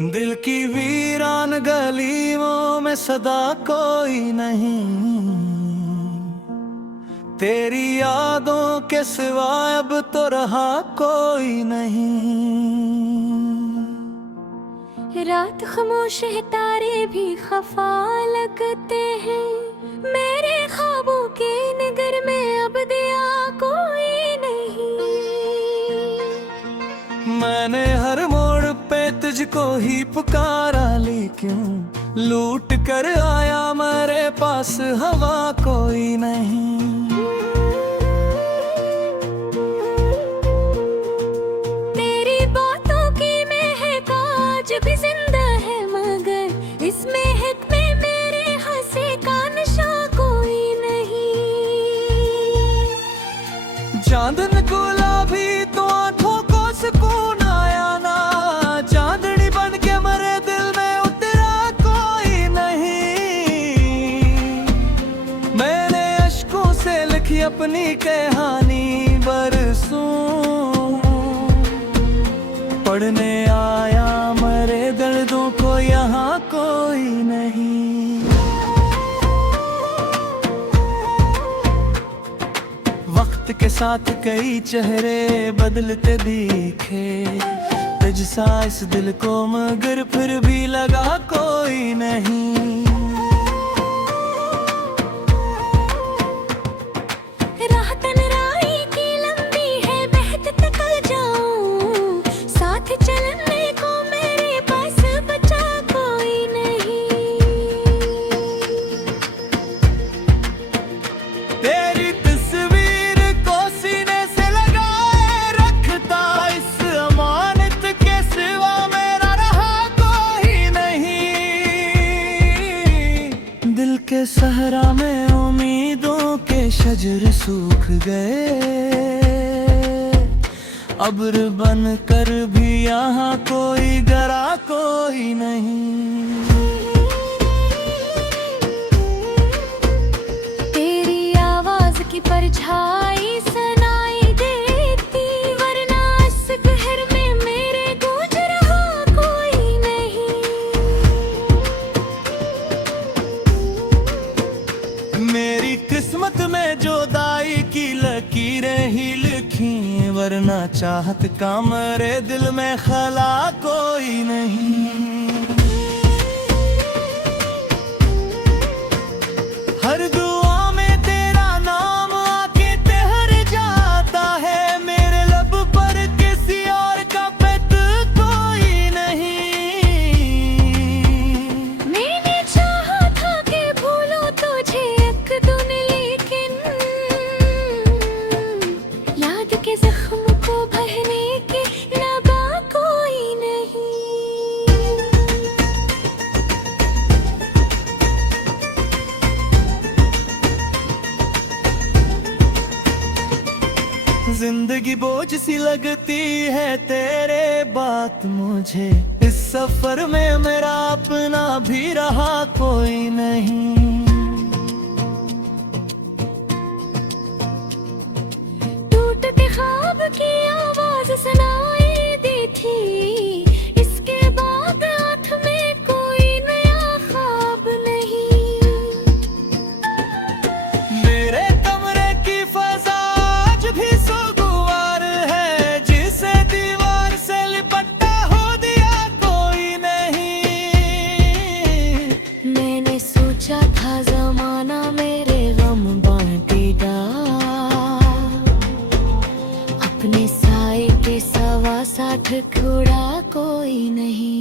दिल की वीरान गलियों में सदा कोई नहीं, तेरी यादों के सिवा अब तो रहा कोई नहीं। रात खामोश है, तारे भी खफा लगते हैं, मेरे ख्वाबों के नगर में अब दिया कोई नहीं। मैंने हर मोड़ पे तुझको ही पुकारा, लेकिन लूट कर आया मेरे पास हवा कोई नहीं। तेरी बातों की महक आज भी जिंदा है, मगर इस महक में मेरे हंसे का नशा कोई नहीं। चांदन गुलाबी तो आंखों को सुकून आया ना, चांदनी बन के मरे दिल में उतरा कोई नहीं। मैंने अश्कों से लिखी अपनी कहानी बरसों, पढ़ने आया मरे दर्दों को यहाँ कोई नहीं। वक्त के साथ कई चेहरे बदलते दिखे, तुझसा इस दिल को मगर फिर भी लगा कोई नहीं। राह तन्हाई की लंबी है, बहत तक जाऊं, साथ चलने को मेरे पास बचा कोई नहीं। तेरी तस्वीर को सीने से लगाए रखता, इस अमानत के सिवा मेरा रहा कोई नहीं। दिल के सहरा में उम्मीदों के शजर सूख गए, अब्र बन कर भी यहाँ कोई गरा कोई नहीं। तेरी आवाज की परछाई सुनाई देती, वरना इस शहर में मेरे गूंज रहा कोई नहीं। मेरी किस्मत में जुदाई की लकीरें ही लिखी, वरना चाहत का मेरे दिल में खला कोई नहीं। हर दुआ में तेरा नाम आके ठहर जाता है, मेरे लब पर किसी और का पेट कोई नहीं। मैंने चाहा था कि भूलूं तुझे एक दिन, लेकिन याद के जख्म को भरने के लगा कोई नहीं। जिंदगी बोझ सी लगती है तेरे बात मुझे, इस सफर में मेरा अपना भी रहा कोई नहीं। टूटते ख्वाब की आवाज सुनाई दी थी, इसके बाद हाथ में कोई नया ख्वाब नहीं। मेरे कमरे की फजा आज भी सुगवार है, जिसे दीवार से लिपटा हो दिया कोई नहीं। मैंने सोचा था जमाना मेरे गम बांटेगा, अपने साए के सवा साथ खड़ा कोई नहीं।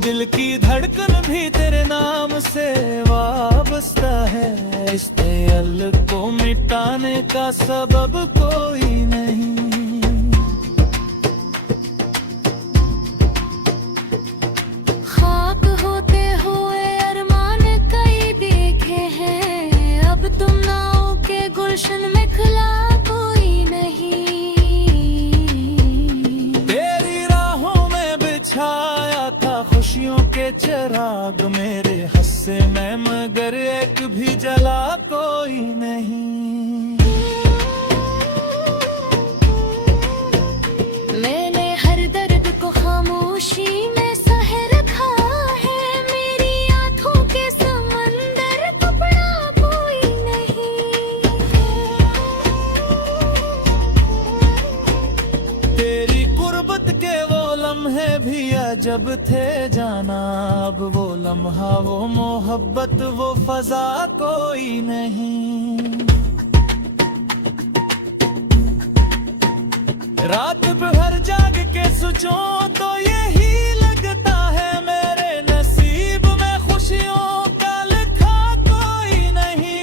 दिल की धड़कन भी तेरे नाम से वाबस्ता है, इस दिल को मिटाने का सबब कोई नहीं। खाक होते हुए अरमान कई देखे हैं, अब तुम नाव के गुलशन में खिला कोई नहीं। तेरी राहों में बिछाया था खुशियों के चिराग, मेरे हस्से में मगर एक भी जला कोई नहीं। मोहब्बत के वो लम्हे भी अजब थे जाना, अब वो लम्हा वो मोहब्बत वो फजा कोई नहीं। रात भर जाग के सोचूं तो यही लगता है मेरे नसीब में खुशियों का लिखा कोई नहीं।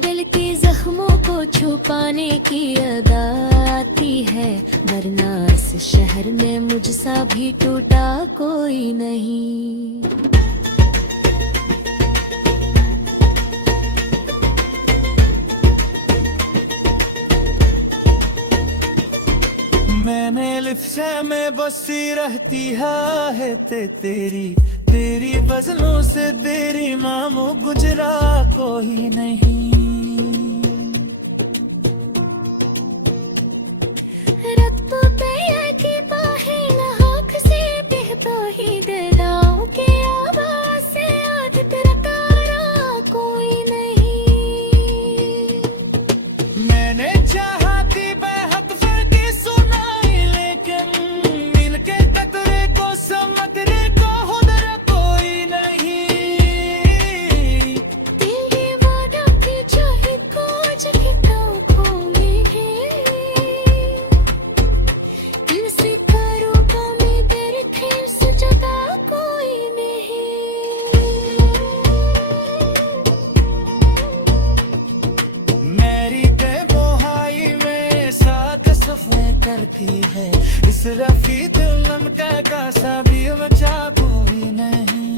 दिल के जख्मों को छुपाने की अदा आती है, वरना इस शहर में मुझसा भी टूटा कोई नहीं। मैंने लिफ्शे में बसी रहती है तेरी गजलों से तेरी मामू गुजरा कोई नहीं। रब पे की बाहें नहाक से बहता ही दिलाओं के आवाज से आदत रकारा कोई नहीं। मैंने चाहा थी बेहद फर्की सुनाई, लेकिन मिल के तकरे को समझने को हुदर कोई नहीं। दिल ये वादा की चाहे खोज के खोले इनसे कारोबा में तेरे थे सजदा कोई नहीं। मेरी बेवहाई में साथ सफाई करती है, इस रफी दिल का सभी बचा कोई नहीं।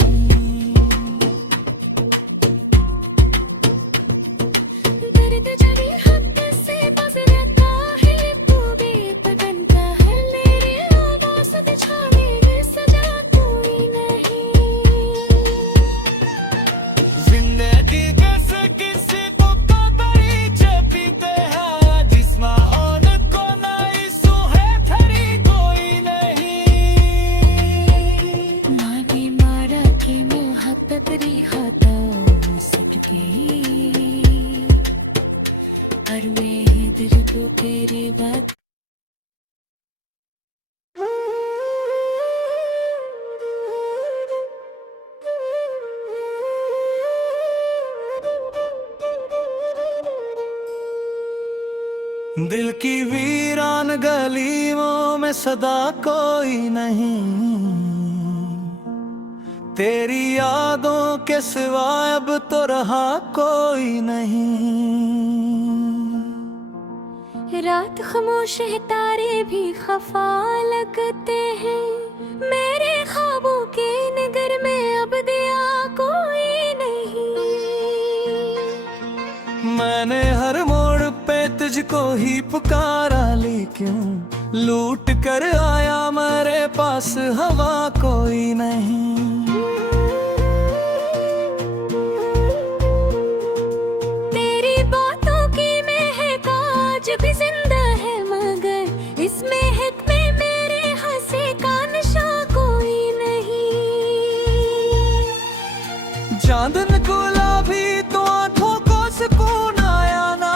दर्द जड़ी हद से बस रहता है, तू बेपतन का है मेरे आवाज़ से छाने सजा कोई नहीं। जिंदगी कैसे किसी को बड़ी जपीते हैं, जिस्मा और को नहीं सुहे खरी कोई नहीं। माने मारा की मोहब्बत रिहाता हो सकती, और मैं दिल को तेरी बात दिल की वीरान गलियों में सदा कोई नहीं, तेरी यादों के सिवा अब तो रहा कोई नहीं। रात खामोश है, तारे भी खफा लगते हैं, मेरे ख्वाबों के नगर में अब दिया कोई नहीं। मैंने हर मोड़ पे तुझको ही पुकारा, लेकिन लूट कर आया मेरे पास हवा कोई नहीं। तेरी बातों की महक आज भी जिंदा है, मगर इस महक में मेरे हंसे का नशा कोई नहीं। चांदन गुलाबी तो आंखों को सुकून आया ना,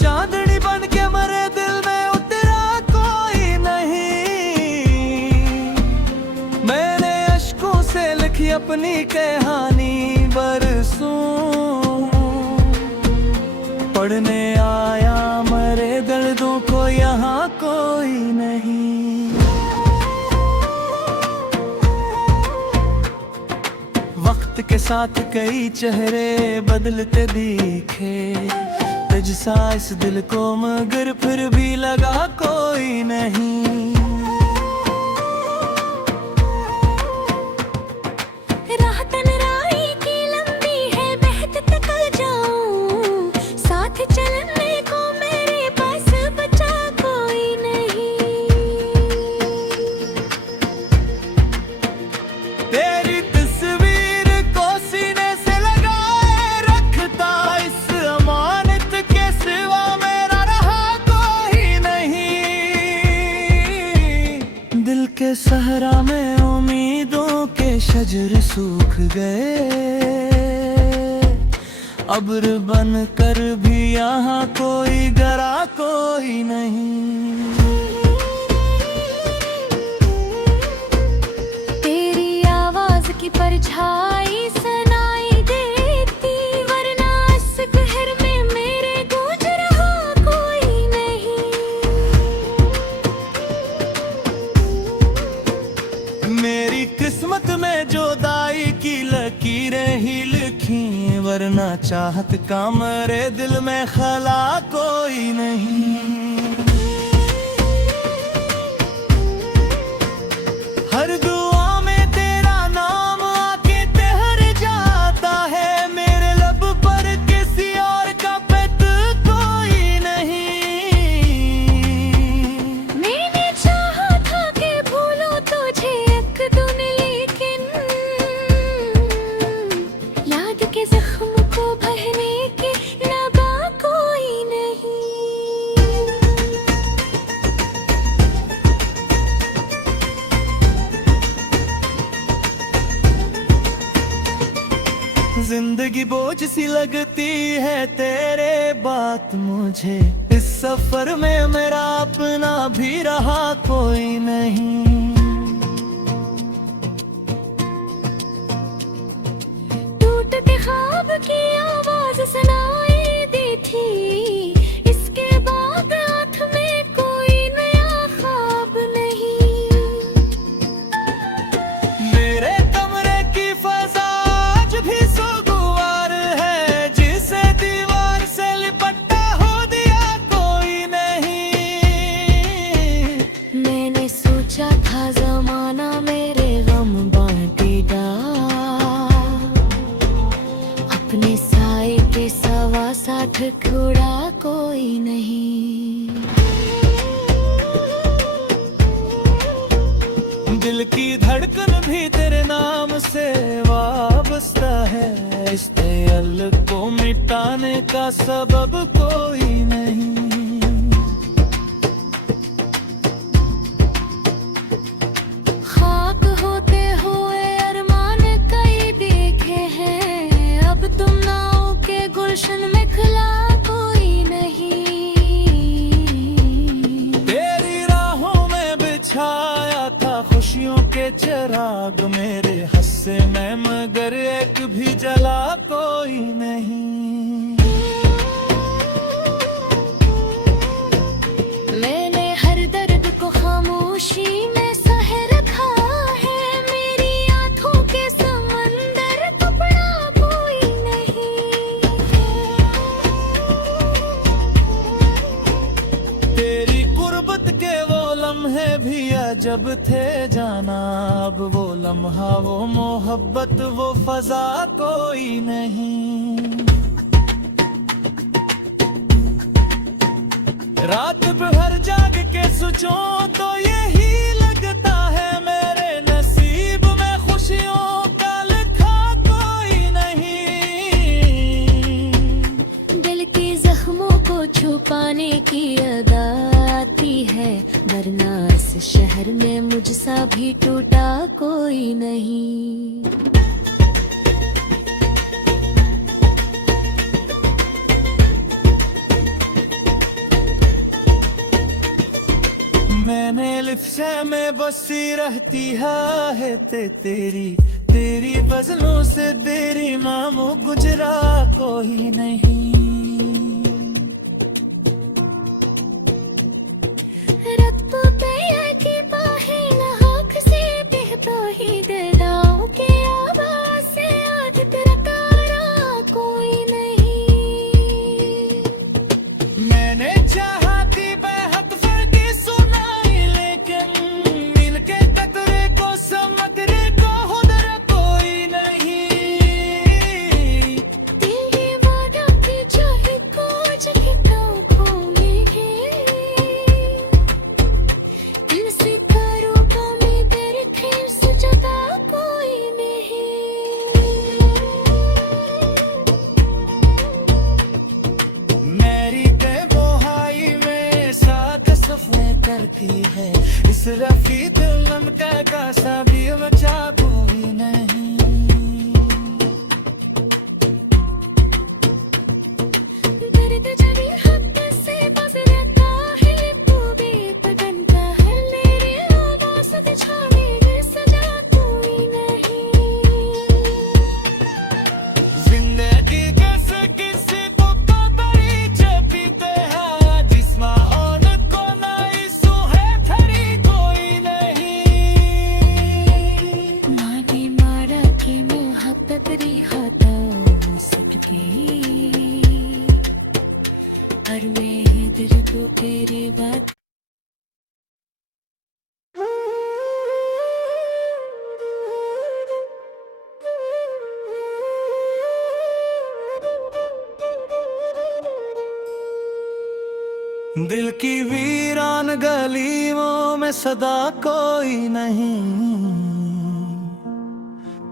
चांदनी बन के मरे दिल में उतरा कोई नहीं। मैंने अश्कों से लिखी अपनी कहानी बरसों, पढ़ने आया मरे दर्दों को यहाँ कोई नहीं। वक्त के साथ कई चेहरे बदलते दिखे, तुझसा इस दिल को मगर फिर भी लगा कोई नहीं। राह तन्हाई की लंबी है, बहत तक जाऊं, साथ चलने को मेरे पास बचा कोई नहीं। तेरी तस्वीर को सीने से लगाए रखता, इस अमानत के सिवा मेरा रहा कोई नहीं। दिल के सहरा में उम्मीदों के शजर सूख गए, अब्र बन कर भी यहाँ कोई गरा कोई नहीं। वरना चाहत का मेरे दिल में खला कोई नहीं। हर दुआ में तेरा नाम आके ठहर जाता है, मेरे लब पर किसी और का पेट कोई नहीं। मैंने चाहा था कि भूलूं तुझे एक दिन, लेकिन याद के जख्म को भरने के नवा कोई नहीं। जिंदगी बोझ सी लगती है तेरे बात मुझे, इस सफर में मेरा अपना भी रहा कोई नहीं। टूटते ख्वाब की आवाज सुनाई दी थी, इसके बाद रात में कोई नया ख्वाब नहीं। मेरे कमरे की फजा आज भी सुगवार है, जिसे दीवार से लिपटा हो दिया कोई नहीं। मैंने सोचा था जमाना मेरे गम बांटेगा, अपने साए के सवा साठ घोड़ा कोई नहीं। दिल की धड़कन भी तेरे नाम से वाबस्ता है, इस तयल को मिटाने का सबब कोई नहीं। खाक होते हुए अरमान कई देखे हैं, अब तुम नाव के गुलशन में खिला कोई नहीं। तेरी राहों में बिछाया था खुशियों के चिराग, मेरे हस्से में मगर एक भी जला कोई नहीं। मैंने हर दर्द को खामोशी में सह रखा है, मेरी आंखों के समंदर कपड़ा कोई नहीं। तेरी गुर्बत के वो लम्हे भी अजब थे जाना, अब वो लम्हा वो मोहब्बत वो फजा कोई नहीं। रात भर जाग के सोचूं तो यही लगता है, मेरे नसीब में खुशियों का लिखा कोई नहीं। दिल के जख्मों को छुपाने की अदा आती है, वरना इस शहर में मुझसा भी टूटा कोई नहीं। मैंने लिफ्शे में बसी रहती है तेरी तेरी बजलों से तेरी मामू गुजरा कोई नहीं। रत तो पैया की बाहे नहाक से बहता ही दिलाओं के आवाज से आज तेरा कारा कोई नहीं। मैंने चाहा थी बेहद फर्की सुनाई, लेकिन मिल के कतरे को समगरे को हुदरा कोई नहीं। तेरे वादा की चाहे कुछ ठिकानों में है, दिल से करो कमी तेरे खैर से जुदा कोई नहीं। मेरी बेवहाई में साथ सफे करती है, इस रफी दुल्हन का सभी बचा कोई नहीं। दर्द जभी हक से बस रहता है, तू भी बदन का है मेरे आवाज़ से छावे सजा कोई नहीं। जिंदगी कैसे किसी को कबरी चपीते हैं, जिस्मा और को नहीं सुहे थरी कोई नहीं। माने मारा दिल की वीरान गलियों में सदा कोई नहीं,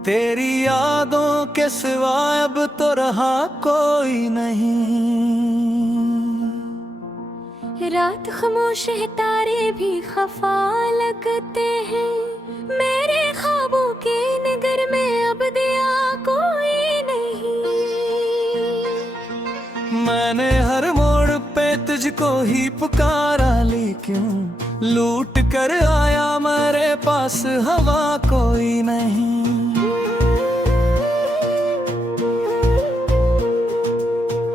तेरी यादों के सिवा अब तो रहा कोई नहीं। रात खामोश है, तारे भी खफा लगते हैं, मेरे ख्वाबों के नगर में अब दिया कोई नहीं। मैंने हर मोड़ पे तुझको ही पुकारा, लेकिन लूट कर आया मेरे पास हवा कोई नहीं।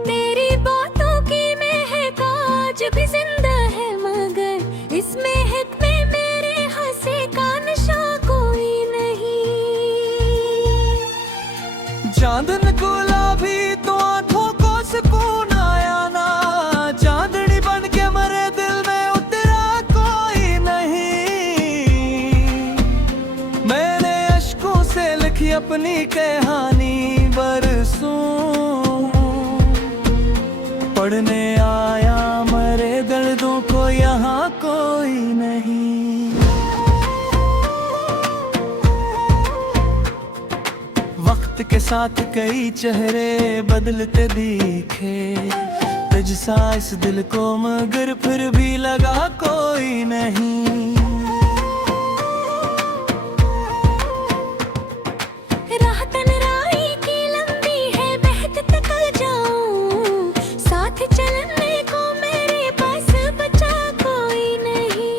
तेरी बातों की महक आज भी जिंदा है, मगर इस महक में मेरे हंसे का नशा कोई नहीं। चांदन गुलाबी तो आंखों को सुकून आया ना, चांदनी बन के मरे दिल में उतरा कोई नहीं। मैंने अश्कों से लिखी अपनी कहानी बरसों, पढ़ने आया मरे दर्दों को यहाँ कोई नहीं। वक्त के साथ कई चेहरे बदलते दिखे, तुझसा इस दिल को मगर फिर भी लगा कोई नहीं। राह तन्हाई की लंबी है, बहत तक जाऊं, साथ चलने को मेरे पास बचा कोई नहीं।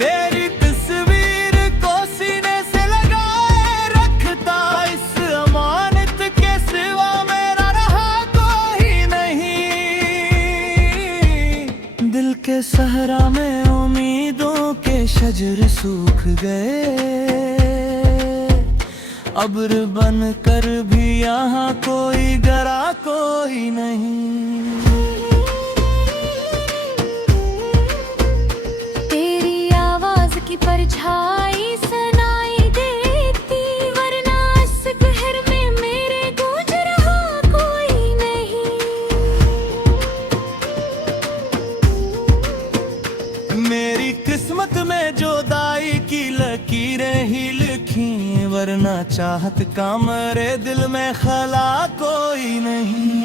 तेरी तस्वीर को सीने से लगाए रखता, इस अमानत के सिवा मेरा रहा कोई नहीं। दिल के सहरा में उम्मीदों के शजर सूख गए, अब्र बन कर भी यहाँ कोई गरा कोई नहीं। तेरी आवाज की परछाई सुनाई देती, वरना इस शहर में मेरे गूंज रहा कोई नहीं। मेरी किस्मत में जुदाई की लकीरें ही लिखी, वरना चाहत का मेरे दिल में खला कोई नहीं।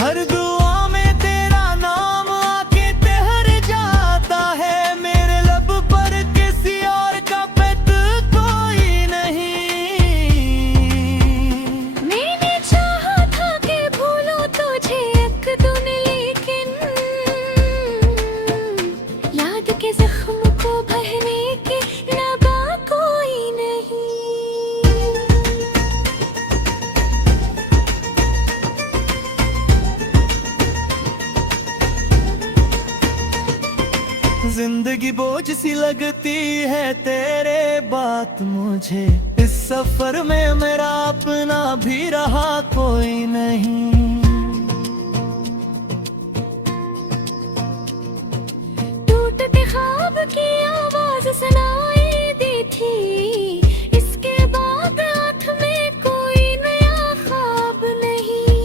हर दुआ में तेरा नाम आके ठहर जाता है, मेरे लब पर किसी और का पेट कोई नहीं। मैंने चाहा था कि भूलूं तुझे एक दिन, लेकिन याद के जख्म को भरने की नबा कोई नहीं। जिंदगी बोझ सी लगती है तेरे बात मुझे, इस सफर में मेरा अपना भी रहा कोई नहीं। टूटते ख्वाब की आवाज सुनाई दी थी, इसके बाद हाथ में कोई नया ख्वाब नहीं।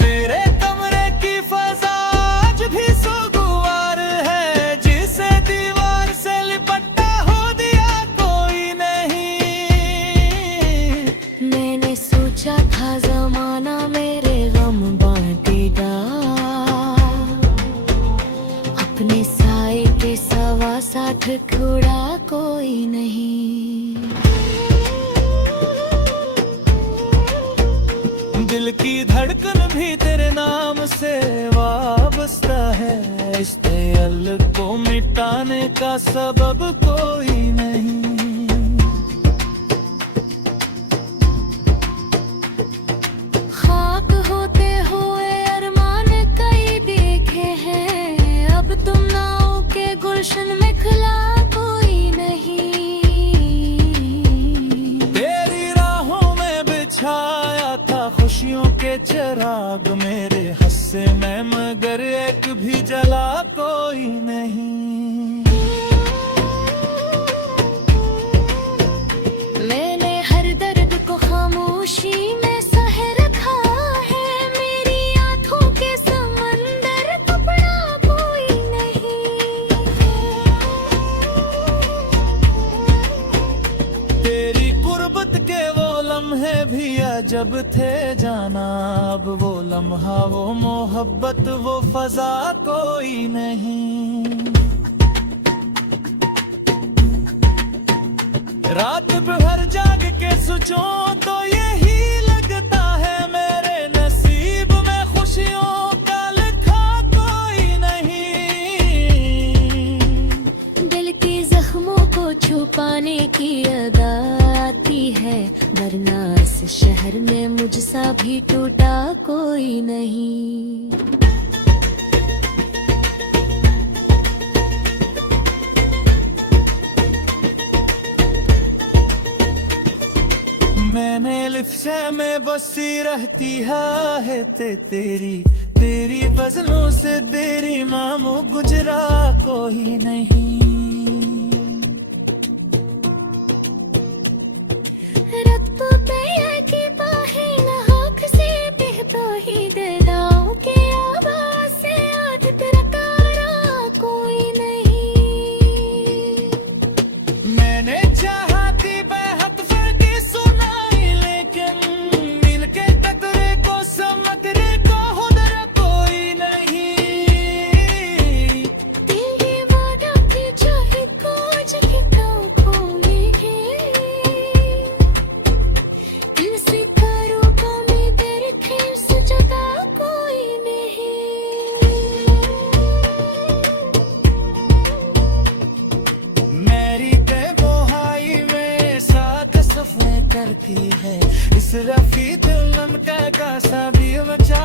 मेरे कमरे की फजा आज भी सुगवार है, जिसे दीवार से लिपटा हो दिया कोई नहीं। मैंने सोचा था जमाना मेरे गम बांटेगा, अपने साए के सवा साथ खड़ा कोई नहीं। दिल की धड़कन भी तेरे नाम से वाबस्ता है, इस दिल को मिटाने का सबब कोई नहीं। खाक होते हुए अरमान कई देखे हैं, अब तुम नाव के गुलशन में खिला कोई नहीं। तेरी राहों में बिछाया था खुशियों के चिराग, मेरे हस्से में मगर एक भी जला कोई नहीं। लम्हे भी अजब थे जाना, अब वो लम्हा वो मोहब्बत वो फजा कोई नहीं। रात भर जाग के सोचूं तो यही लगता है मेरे नसीब में खुशियों का लिखा कोई नहीं। दिल के जख्मों को छुपाने की अदा आती है, वरना इस शहर में मुझसा भी टूटा कोई नहीं। मैंने लिफ्शे में बसी रहती है तेरी तेरी फजलों से तेरी मामू गुजरा कोई नहीं। रत्तों पे की बाहें नहाक से बहता ही दिलाओं के आवाज से आदत रकारा कोई नहीं। मैंने चाहा थी बेहद फर्क सुनाई, लेकिन मिल के कतरे को समझने को हुदर कोई नहीं। दिल ये वादा थी चाहे कुछ किताब खोले दिल से कारोबार में तेरे थे उस जगह कोई नहीं। मेरी बेवहाई में साथ सफर करती है, इस रफी दुल्हन का सा भी मचा